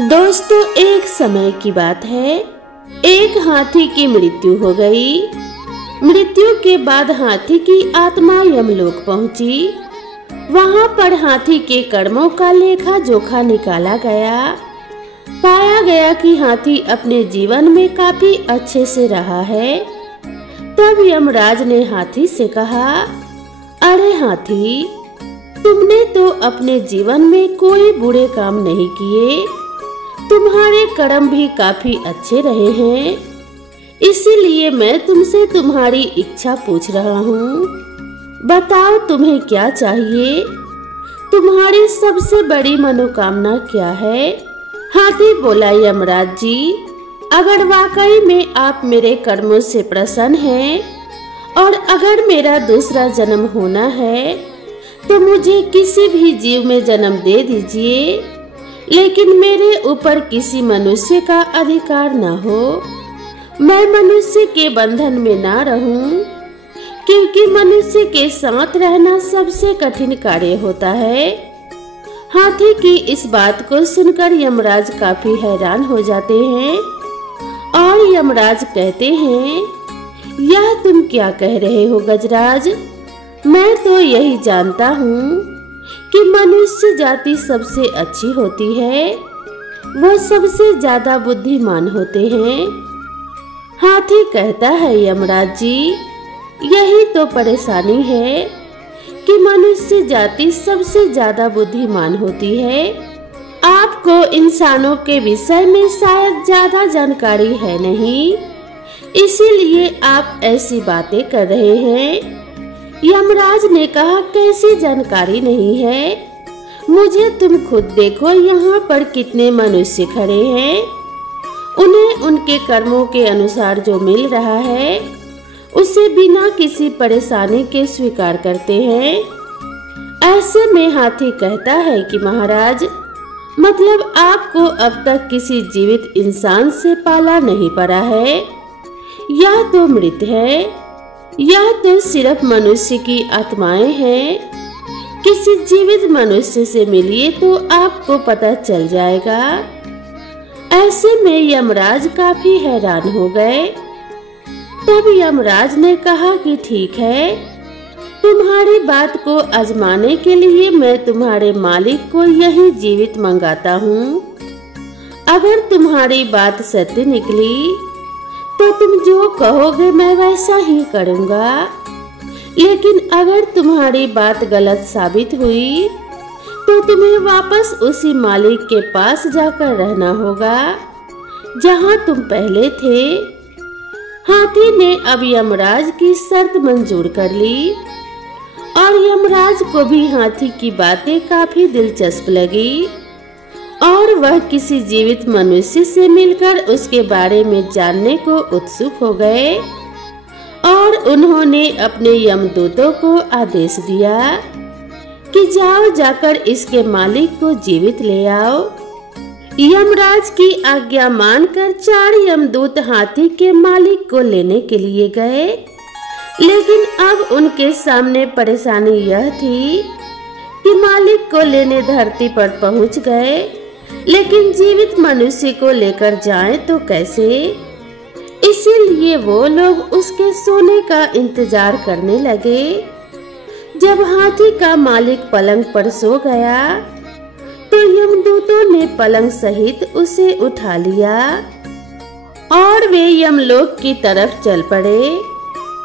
दोस्तों, एक समय की बात है। एक हाथी की मृत्यु हो गई। मृत्यु के बाद हाथी की आत्मा यमलोक पहुंची। वहां पर हाथी के कर्मों का लेखा जोखा निकाला गया। पाया गया कि हाथी अपने जीवन में काफी अच्छे से रहा है। तब यमराज ने हाथी से कहा, अरे हाथी, तुमने तो अपने जीवन में कोई बुरे काम नहीं किए। तुम्हारे कर्म भी काफी अच्छे रहे हैं। इसीलिए मैं तुमसे तुम्हारी इच्छा पूछ रहा हूँ। बताओ, तुम्हें क्या चाहिए? तुम्हारी सबसे बड़ी मनोकामना क्या है? हाथी बोला, यमराज जी, अगर वाकई में आप मेरे कर्मों से प्रसन्न हैं और अगर मेरा दूसरा जन्म होना है तो मुझे किसी भी जीव में जन्म दे दीजिए, लेकिन मेरे ऊपर किसी मनुष्य का अधिकार न हो। मैं मनुष्य के बंधन में ना रहूं, क्योंकि मनुष्य के साथ रहना सबसे कठिन कार्य होता है। हाथी की इस बात को सुनकर यमराज काफी हैरान हो जाते हैं और यमराज कहते हैं, यह तुम क्या कह रहे हो गजराज? मैं तो यही जानता हूँ कि मनुष्य जाति सबसे अच्छी होती है। वो सबसे ज्यादा बुद्धिमान होते हैं। हाथी कहता है, यमराज जी, यही तो परेशानी है कि मनुष्य जाति सबसे ज्यादा बुद्धिमान होती है। आपको इंसानों के विषय में शायद ज्यादा जानकारी है नहीं, इसीलिए आप ऐसी बातें कर रहे हैं। यमराज ने कहा, कैसी जानकारी नहीं है? मुझे तुम खुद देखो, यहाँ पर कितने मनुष्य खड़े हैं। उन्हें उनके कर्मों के अनुसार जो मिल रहा है उसे बिना किसी परेशानी के स्वीकार करते हैं। ऐसे में हाथी कहता है कि महाराज, मतलब आपको अब तक किसी जीवित इंसान से पाला नहीं पड़ा है। यह तो मृत है। यह तो सिर्फ मनुष्य की आत्माएं हैं। किसी जीवित मनुष्य से मिलिए तो आपको पता चल जाएगा। ऐसे में यमराज काफी हैरान हो गए। तब यमराज ने कहा कि ठीक है, तुम्हारी बात को आजमाने के लिए मैं तुम्हारे मालिक को यही जीवित मंगाता हूँ। अगर तुम्हारी बात सत्य निकली तो तुम जो कहोगे मैं वैसा ही करूँगा, लेकिन अगर तुम्हारी बात गलत साबित हुई तो तुम्हें वापस उसी मालिक के पास जाकर रहना होगा जहाँ तुम पहले थे। हाथी ने अब यमराज की शर्त मंजूर कर ली और यमराज को भी हाथी की बातें काफी दिलचस्प लगी और वह किसी जीवित मनुष्य से मिलकर उसके बारे में जानने को उत्सुक हो गए और उन्होंने अपने यमदूतों को आदेश दिया कि जाओ, जाकर इसके मालिक को जीवित ले आओ। यमराज की आज्ञा मानकर 4 यमदूत हाथी के मालिक को लेने के लिए गए, लेकिन अब उनके सामने परेशानी यह थी कि मालिक को लेने धरती पर पहुंच गए, लेकिन जीवित मनुष्य को लेकर जाएं तो कैसे? इसीलिए वो लोग उसके सोने का इंतजार करने लगे। जब हाथी का मालिक पलंग पर सो गया तो यमदूतों ने पलंग सहित उसे उठा लिया और वे यमलोक की तरफ चल पड़े।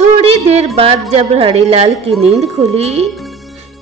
थोड़ी देर बाद जब हरिलाल की नींद खुली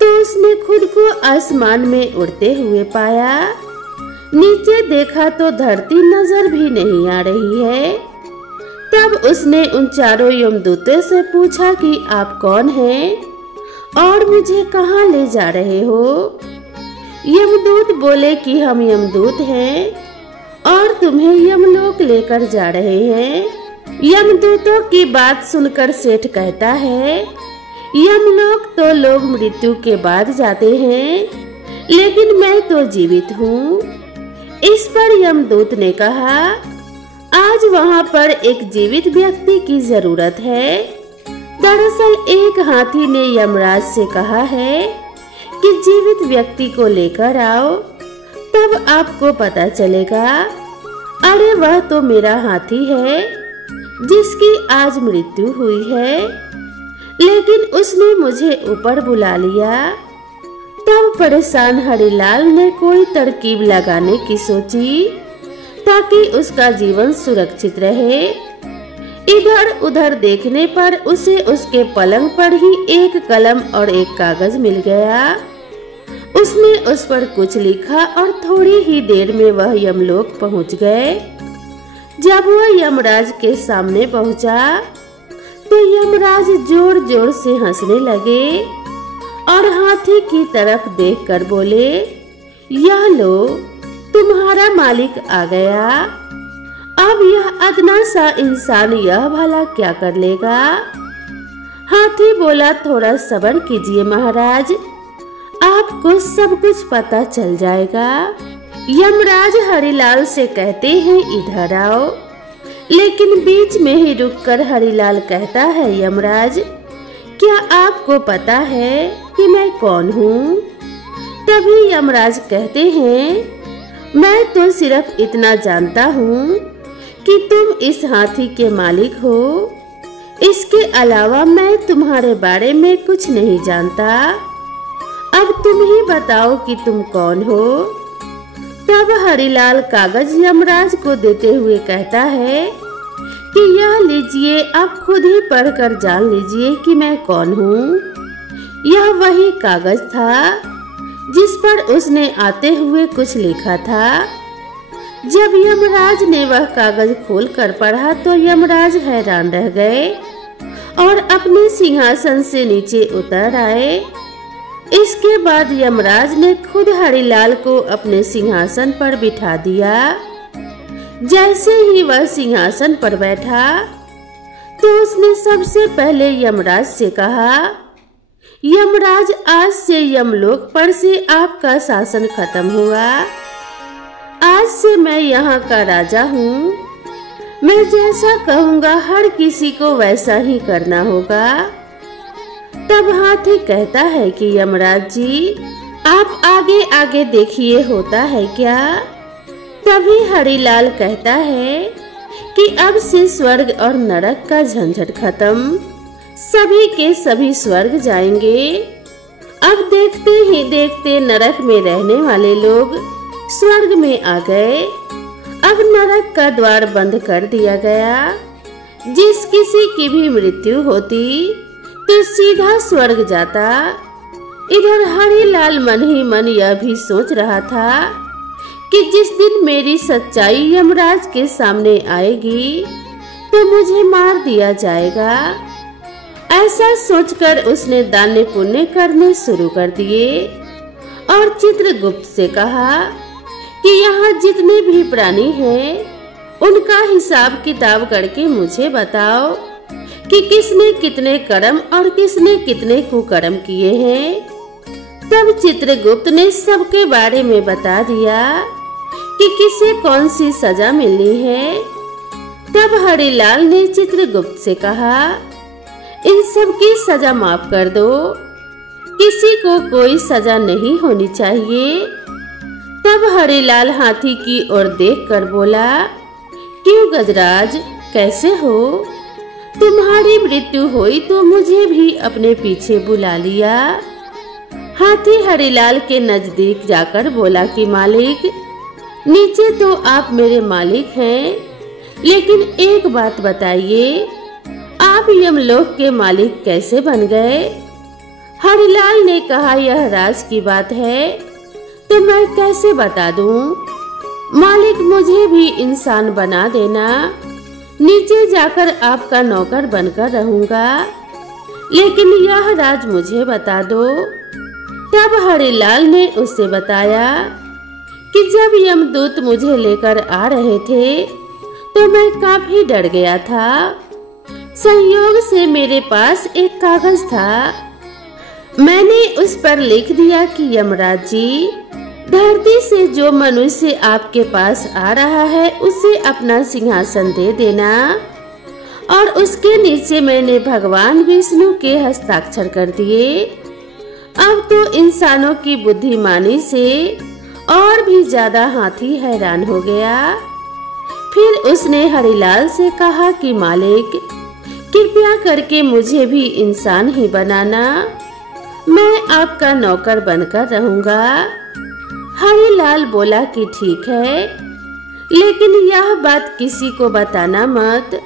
तो उसने खुद को आसमान में उड़ते हुए पाया। नीचे देखा तो धरती नजर भी नहीं आ रही है। तब उसने उन 4 यमदूतों से पूछा कि आप कौन हैं और मुझे कहाँ ले जा रहे हो? यमदूत बोले कि हम यमदूत हैं और तुम्हें यमलोक लेकर जा रहे हैं। यमदूतों की बात सुनकर सेठ कहता है, यमलोक तो लोग मृत्यु के बाद जाते हैं, लेकिन मैं तो जीवित हूँ। इस पर यमदूत ने कहा, आज वहाँ पर एक जीवित व्यक्ति की जरूरत है। दरअसल एक हाथी ने यमराज से कहा है कि जीवित व्यक्ति को लेकर आओ। तब आपको पता चलेगा, अरे वह तो मेरा हाथी है जिसकी आज मृत्यु हुई है, लेकिन उसने मुझे ऊपर बुला लिया। तब परेशान हरिलाल ने कोई तरकीब लगाने की सोची ताकि उसका जीवन सुरक्षित रहे। इधर उधर देखने पर उसे उसके पलंग पर ही एक कलम और एक कागज मिल गया। उसने उस पर कुछ लिखा और थोड़ी ही देर में वह यमलोक पहुंच गए। जब वह यमराज के सामने पहुंचा तो यमराज जोर जोर से हंसने लगे और हाथी की तरफ देखकर बोले, यह लो, तुम्हारा मालिक आ गया। अब यह अदना सा इंसान यह भला क्या कर लेगा। हाथी बोला, थोड़ा सब्र कीजिए महाराज, आपको सब कुछ पता चल जाएगा। यमराज हरिलाल से कहते हैं, इधर आओ। लेकिन बीच में ही रुककर हरिलाल कहता है, यमराज क्या आपको पता है कि मैं कौन हूँ? तभी यमराज कहते हैं, मैं तो सिर्फ इतना जानता हूँ कि तुम इस हाथी के मालिक हो, इसके अलावा मैं तुम्हारे बारे में कुछ नहीं जानता। अब तुम ही बताओ कि तुम कौन हो। तब हरिलाल कागज यमराज को देते हुए कहता है कि यह लीजिए, आप खुद ही पढ़कर जान लीजिए कि मैं कौन हूँ। यह वही कागज था जिस पर उसने आते हुए कुछ लिखा था। जब यमराज ने वह कागज खोलकर पढ़ा तो यमराज हैरान रह गए और अपने सिंहासन से नीचे उतर आए। इसके बाद यमराज ने खुद हरिलाल को अपने सिंहासन पर बिठा दिया। जैसे ही वह सिंहासन पर बैठा तो उसने सबसे पहले यमराज से कहा, यमराज, आज से यमलोक पर से आपका शासन खत्म हुआ। आज से मैं यहाँ का राजा हूँ। मैं जैसा कहूँगा हर किसी को वैसा ही करना होगा। तब हाथी कहता है कि यमराज जी, आप आगे आगे देखिए होता है क्या। तभी हरिलाल कहता है कि अब से स्वर्ग और नरक का झंझट खत्म, सभी के सभी स्वर्ग जाएंगे। अब देखते ही देखते नरक में रहने वाले लोग स्वर्ग में आ गए। अब नरक का द्वार बंद कर दिया गया। जिस किसी की भी मृत्यु होती तो सीधा स्वर्ग जाता। इधर हरिलाल मन ही मन यह भी सोच रहा था कि जिस दिन मेरी सच्चाई यमराज के सामने आएगी तो मुझे मार दिया जाएगा। ऐसा सोचकर उसने दान पुण्य करने शुरू कर दिए और चित्रगुप्त से कहा कि यहाँ जितने भी प्राणी हैं उनका हिसाब किताब करके मुझे बताओ कि किसने कितने कर्म और किसने कितने कुकर्म किए हैं। तब चित्रगुप्त ने सबके बारे में बता दिया कि किसे कौन सी सजा मिलनी है। तब हरिलाल ने चित्रगुप्त से कहा, इन सब की सजा माफ कर दो, किसी को कोई सजा नहीं होनी चाहिए। तब हरिलाल हाथी की ओर देखकर बोला, क्यों गजराज, कैसे हो? तुम्हारी मृत्यु हुई तो मुझे भी अपने पीछे बुला लिया। हाथी हरिलाल के नजदीक जाकर बोला कि मालिक, नीचे तो आप मेरे मालिक हैं, लेकिन एक बात बताइए, आप यमलोक के मालिक कैसे बन गए? हरिलाल ने कहा, यह राज की बात है तो मैं कैसे बता दूं? मालिक, मुझे भी इंसान बना देना, नीचे जाकर आपका नौकर बनकर रहूंगा, लेकिन यह राज मुझे बता दो। तब हरिलाल ने उससे बताया कि जब यमदूत मुझे लेकर आ रहे थे तो मैं काफी डर गया था। संयोग से मेरे पास एक कागज था। मैंने उस पर लिख दिया कि यमराज जी, धरती से जो मनुष्य आपके पास आ रहा है उसे अपना सिंहासन दे देना। और उसके नीचे मैंने भगवान विष्णु के हस्ताक्षर कर दिए। अब तो इंसानों की बुद्धिमानी से और भी ज्यादा हाथी हैरान हो गया। फिर उसने हरिलाल से कहा कि मालिक, कृपया करके मुझे भी इंसान ही बनाना, मैं आपका नौकर बनकर रहूंगा। हरिलाल बोला कि ठीक है, लेकिन यह बात किसी को बताना मत।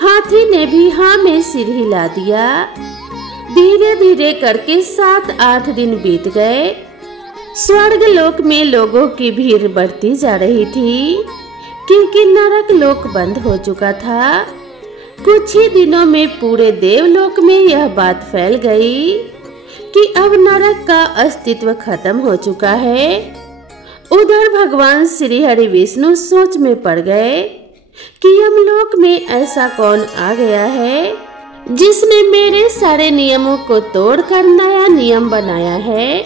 हाथी ने भी हाँ में सिर हिला दिया। धीरे धीरे करके 7-8 दिन बीत गए। स्वर्ग लोक में लोगों की भीड़ बढ़ती जा रही थी, क्योंकि नरक लोक बंद हो चुका था। कुछ ही दिनों में पूरे देवलोक में यह बात फैल गई कि अब नरक का अस्तित्व खत्म हो चुका है। उधर भगवान श्री हरि विष्णु सोच में पड़ गए कि यमलोक में ऐसा कौन आ गया है जिसने मेरे सारे नियमों को तोड़कर नया नियम बनाया है।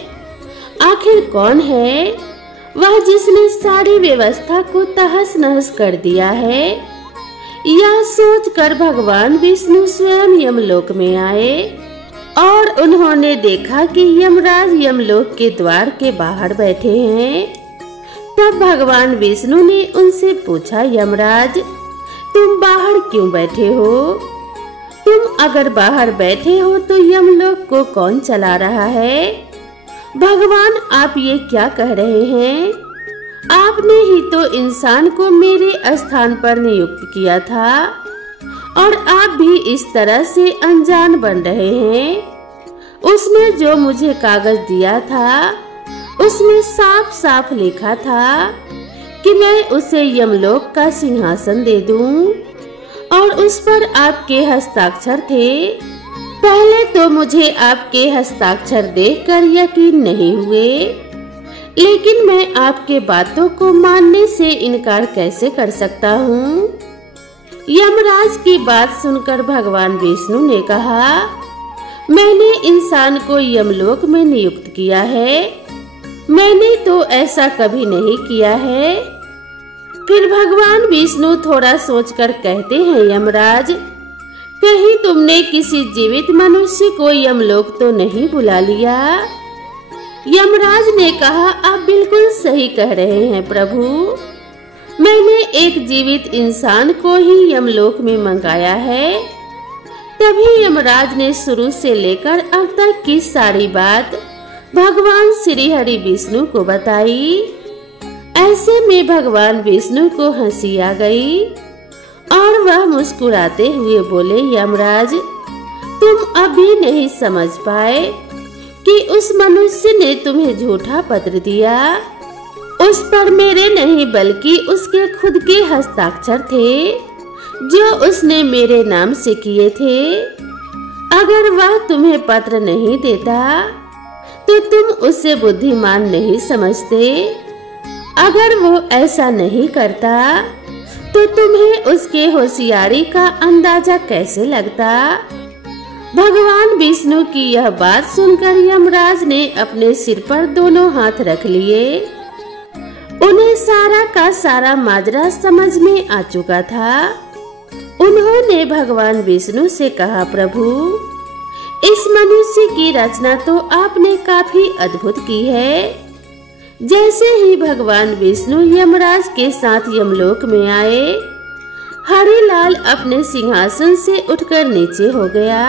आखिर कौन है वह जिसने सारी व्यवस्था को तहस नहस कर दिया है। यह सोचकर भगवान विष्णु स्वयं यमलोक में आए और उन्होंने देखा कि यमराज यमलोक के द्वार के बाहर बैठे हैं। तब भगवान विष्णु ने उनसे पूछा, यमराज, तुम बाहर क्यों बैठे हो? तुम अगर बाहर बैठे हो तो यमलोक को कौन चला रहा है? भगवान, आप ये क्या कह रहे हैं? आपने ही तो इंसान को मेरे स्थान पर नियुक्त किया था और आप भी इस तरह से अनजान बन रहे हैं। उसने जो मुझे कागज दिया था उसमें साफ साफ लिखा था कि मैं उसे यमलोक का सिंहासन दे दूं और उस पर आपके हस्ताक्षर थे। पहले तो मुझे आपके हस्ताक्षर देखकर यकीन नहीं हुए, लेकिन मैं आपके बातों को मानने से इनकार कैसे कर सकता हूँ? यमराज की बात सुनकर भगवान विष्णु ने कहा, मैंने इंसान को यमलोक में नियुक्त किया है, मैंने तो ऐसा कभी नहीं किया है। फिर भगवान विष्णु थोड़ा सोचकर कहते हैं, यमराज, कहीं तुमने किसी जीवित मनुष्य को यमलोक तो नहीं बुला लिया? यमराज ने कहा, आप बिल्कुल सही कह रहे हैं प्रभु, मैंने एक जीवित इंसान को ही यमलोक में मंगाया है। तभी यमराज ने शुरू से लेकर अब तक की सारी बात भगवान श्री हरि विष्णु को बताई। ऐसे में भगवान विष्णु को हंसी आ गई और वह मुस्कुराते हुए बोले, यमराज, तुम अभी नहीं समझ पाए कि उस मनुष्य ने तुम्हें झूठा पत्र दिया। उस पर मेरे नहीं बल्कि उसके खुद के हस्ताक्षर थे जो उसने मेरे नाम से किए थे। अगर वह तुम्हें पत्र नहीं देता तो तुम उसे बुद्धिमान नहीं समझते। अगर वो ऐसा नहीं करता तो तुम्हें उसके होशियारी का अंदाजा कैसे लगता? भगवान विष्णु की यह बात सुनकर यमराज ने अपने सिर पर दोनों हाथ रख लिए। उन्हें सारा का सारा माजरा समझ में आ चुका था। उन्होंने भगवान विष्णु से कहा, प्रभु, इस मनुष्य की रचना तो आपने काफी अद्भुत की है। जैसे ही भगवान विष्णु यमराज के साथ यमलोक में आए, हरिलाल अपने सिंहासन से उठकर नीचे हो गया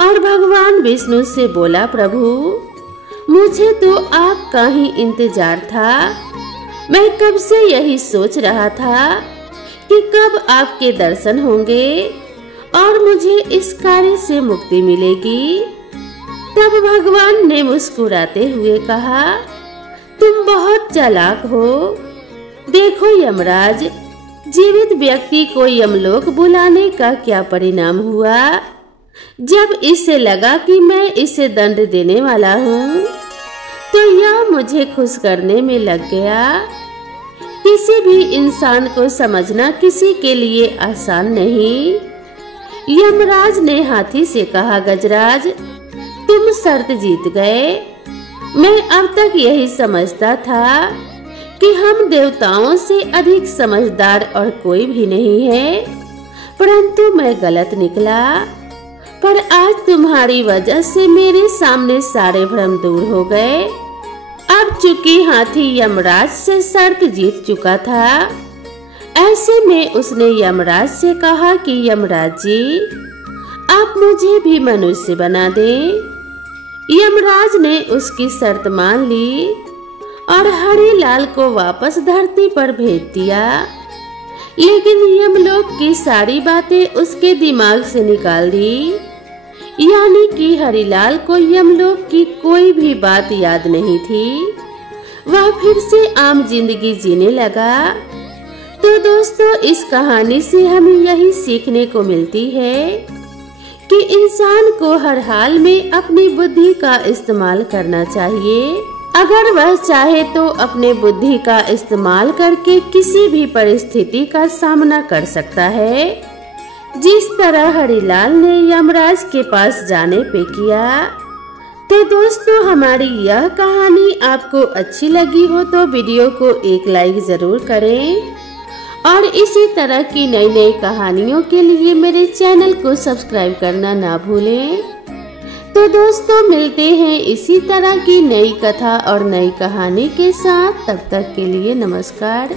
और भगवान विष्णु से बोला, प्रभु, मुझे तो आपका ही इंतजार था। मैं कब से यही सोच रहा था कि कब आपके दर्शन होंगे और मुझे इस कार्य से मुक्ति मिलेगी। तब भगवान ने मुस्कुराते हुए कहा, तुम बहुत चालाक हो। देखो यमराज, जीवित व्यक्ति को यमलोक बुलाने का क्या परिणाम हुआ? जब इसे लगा कि मैं इसे दंड देने वाला हूँ तो यह मुझे खुश करने में लग गया। किसी भी इंसान को समझना किसी के लिए आसान नहीं। यमराज ने हाथी से कहा, गजराज, तुम शर्त जीत गए। मैं अब तक यही समझता था कि हम देवताओं से अधिक समझदार और कोई भी नहीं है, परंतु मैं गलत निकला। पर आज तुम्हारी वजह से मेरे सामने सारे भ्रम दूर हो गए। अब चूंकि हाथी यमराज से शर्त जीत चुका था, ऐसे में उसने यमराज से कहा कि यमराज जी, आप मुझे भी मनुष्य बना दें। यमराज ने उसकी शर्त मान ली और हरिलाल को वापस धरती पर भेज दिया। लेकिन यमलोक की सारी बातें उसके दिमाग से निकाल दी, यानी कि हरिलाल को यमलोक की कोई भी बात याद नहीं थी। वह फिर से आम जिंदगी जीने लगा। तो दोस्तों, इस कहानी से हमें यही सीखने को मिलती है कि इंसान को हर हाल में अपनी बुद्धि का इस्तेमाल करना चाहिए। अगर वह चाहे तो अपने बुद्धि का इस्तेमाल करके किसी भी परिस्थिति का सामना कर सकता है, जिस तरह हरिलाल ने यमराज के पास जाने पे किया। तो दोस्तों, हमारी यह कहानी आपको अच्छी लगी हो तो वीडियो को एक लाइक जरूर करें और इसी तरह की नई नई कहानियों के लिए मेरे चैनल को सब्सक्राइब करना ना भूलें। तो दोस्तों, मिलते हैं इसी तरह की नई कथा और नई कहानी के साथ। तब तक के लिए नमस्कार।